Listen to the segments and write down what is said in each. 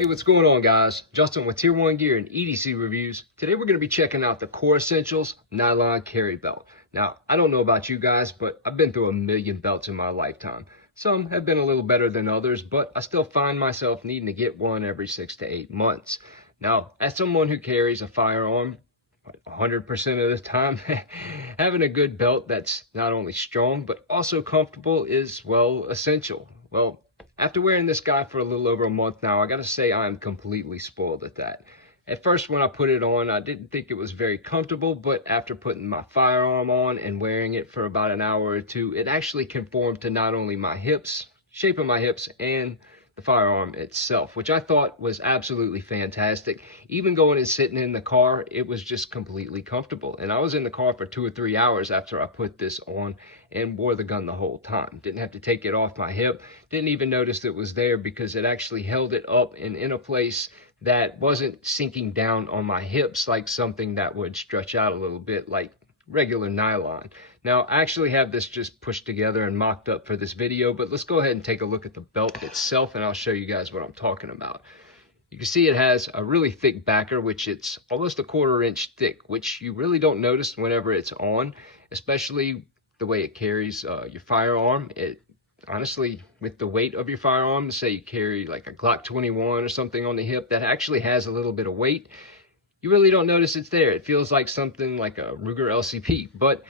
Hey, what's going on, guys? Justin with Tier 1 Gear and EDC Reviews. Today we're going to be checking out the Core Essentials Nylon Carry Belt. Now, I don't know about you guys, but I've been through a million belts in my lifetime. Some have been a little better than others, but I still find myself needing to get one every 6 to 8 months. Now, as someone who carries a firearm 100% of the time, having a good belt that's not only strong, but also comfortable is, well, essential. Well, after wearing this guy for a little over a month now, I gotta say I am completely spoiled at that. At first, when I put it on, I didn't think it was very comfortable, but after putting my firearm on and wearing it for about an hour or two, it actually conformed to not only my hips, shape of my hips, and the firearm itself, which I thought was absolutely fantastic. Even going and sitting in the car, it was just completely comfortable. And I was in the car for 2 or 3 hours after I put this on and wore the gun the whole time. Didn't have to take it off my hip. Didn't even notice it was there because it actually held it up and in a place that wasn't sinking down on my hips like something that would stretch out a little bit like regular nylon. Now, I actually have this just pushed together and mocked up for this video, but let's go ahead and take a look at the belt itself and I'll show you guys what I'm talking about. You can see it has a really thick backer, which it's almost a 1/4 inch thick, which you really don't notice whenever it's on, especially the way it carries your firearm. It honestly, with the weight of your firearm, say you carry like a Glock 21 or something on the hip that actually has a little bit of weight, you really don't notice it's there. It feels like something like a Ruger LCP, but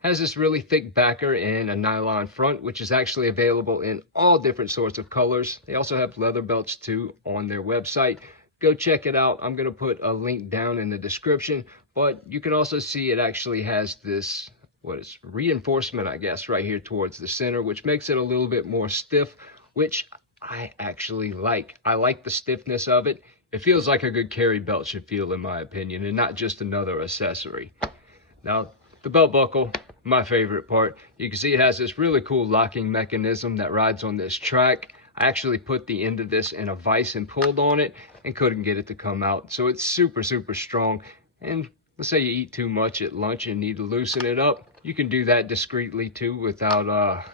has this really thick backer and a nylon front, which is actually available in all different sorts of colors. They also have leather belts too on their website. Go check it out. I'm going to put a link down in the description, but you can also see it actually has this, what is reinforcement, I guess, right here towards the center, which makes it a little bit more stiff, which I actually like. I like the stiffness of it. It feels like a good carry belt should feel, in my opinion, and not just another accessory. Now, the belt buckle, my favorite part. You can see it has this really cool locking mechanism that rides on this track. I actually put the end of this in a vise and pulled on it and couldn't get it to come out. So it's super, super strong. And let's say you eat too much at lunch and need to loosen it up. You can do that discreetly too without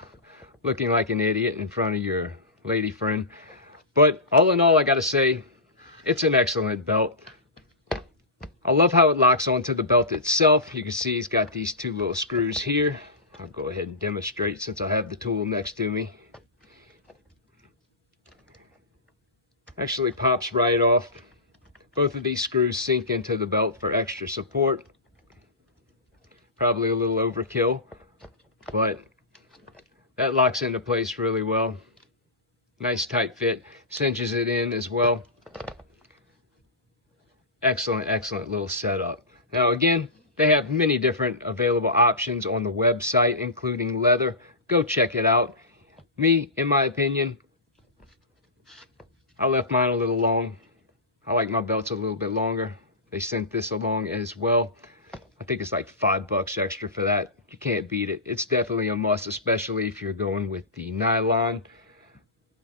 looking like an idiot in front of your lady friend. But all in all, I gotta say, it's an excellent belt. I love how it locks onto the belt itself. You can see he's got these 2 little screws here. I'll go ahead and demonstrate since I have the tool next to me. Actually pops right off. Both of these screws sink into the belt for extra support. Probably a little overkill, but that locks into place really well. Nice tight fit, cinches it in as well. Excellent, excellent little setup. Now again, they have many different available options on the website, including leather. Go check it out. Me, in my opinion, I left mine a little long. I like my belts a little bit longer. They sent this along as well. I think it's like $5 extra for that. You can't beat it. It's definitely a must, especially if you're going with the nylon.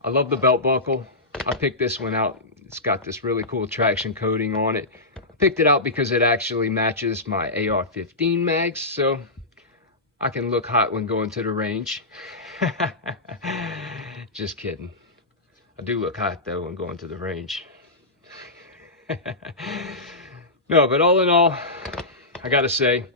I love the belt buckle. I picked this one out. It's got this really cool traction coating on it. I picked it out because it actually matches my AR-15 mags, so I can look hot when going to the range. Just kidding. I do look hot though when going to the range. No, but all in all, I gotta say,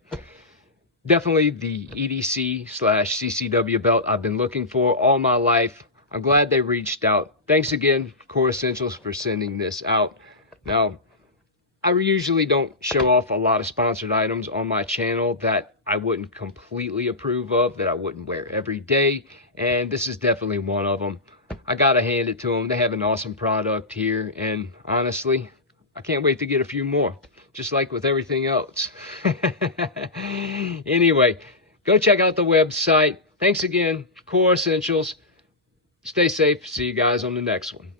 definitely the EDC/CCW belt I've been looking for all my life. I'm glad they reached out. Thanks again, Core Essentials, for sending this out. Now, I usually don't show off a lot of sponsored items on my channel that I wouldn't completely approve of, that I wouldn't wear every day, and this is definitely one of them. I gotta hand it to them. They have an awesome product here, and honestly, I can't wait to get a few more, just like with everything else. Anyway, go check out the website. Thanks again, Core Essentials. Stay safe. See you guys on the next one.